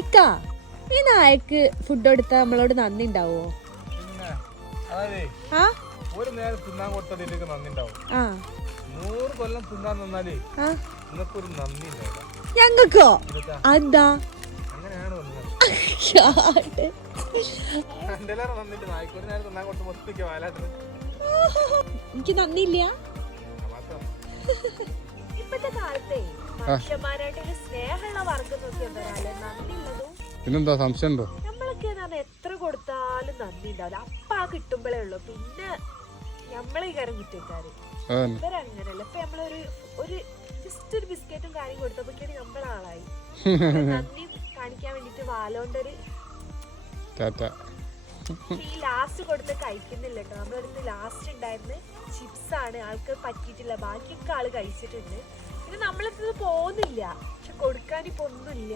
ഇക്ക ഈ നായക്ക് ഫുഡ് കൊടുത്താ നമ്മളോട് നന്ദി ഉണ്ടാവോ? ഒരു നേരം തിന്നാൻ കൊടുത്തതിലേക്ക് നന്ദി ഉണ്ടാവും. 100 കൊല്ലം തിന്നാൻ നിന്നാലേ നിങ്ങൾക്കൊരു നന്ദി ഉണ്ടാവില്ല. ഞങ്ങൾക്കോ? അതാ അങ്ങനെയാണ് വന്നത്. നന്നിട്ട് നായ്ക്ക് ഒരു നേരം തിന്നാൻ കൊടുത്ത് മൊത്തം വാലാത്തിന് എനിക്ക് നന്ദിയില്ല. ഇപ്പത്തെ കാലത്തെ മനുഷ്യന്മാരായിട്ട് സ്നേഹമുള്ള വർഗം നോക്കി എന്തായാലും നന്ദി ഉള്ളതും. പിന്നെന്താ സംശയം ഉണ്ടോ? നമ്മളൊക്കെ എത്ര കൊടുത്താലും നന്ദി ഉണ്ടാവില്ല. അപ്പ കിട്ടുമ്പോഴേ ഉള്ളു. പിന്നെ നമ്മളെ ഈ കാര്യം കുറ്റക്കാര് ഇവരങ്ങനല്ല. ഇപ്പൊ നമ്മളൊരു ജസ്റ്റ് ഒരു ബിസ്ക്കറ്റും കാര്യം കൊടുത്തപ്പോഴേക്കും നമ്മളാളായി. നന്ദി കാണിക്കാൻ വേണ്ടിട്ട് വാലോണ്ടൊരു ഈ ലാസ്റ്റ് കൊടുത്ത് കഴിക്കുന്നില്ല കേട്ടോ. നമ്മളടുത്ത് ലാസ്റ്റ് ഉണ്ടായിരുന്ന ചിപ്സ് ആണ്. ആൾക്ക് പറ്റിയിട്ടില്ല. ബാക്കിയൊക്കെ ആള് കഴിച്ചിട്ടുണ്ട്. പിന്നെ നമ്മളടുത്ത് പോകുന്നില്ല. പക്ഷെ കൊടുക്കാൻ ഇപ്പൊ ഒന്നും ഇല്ല.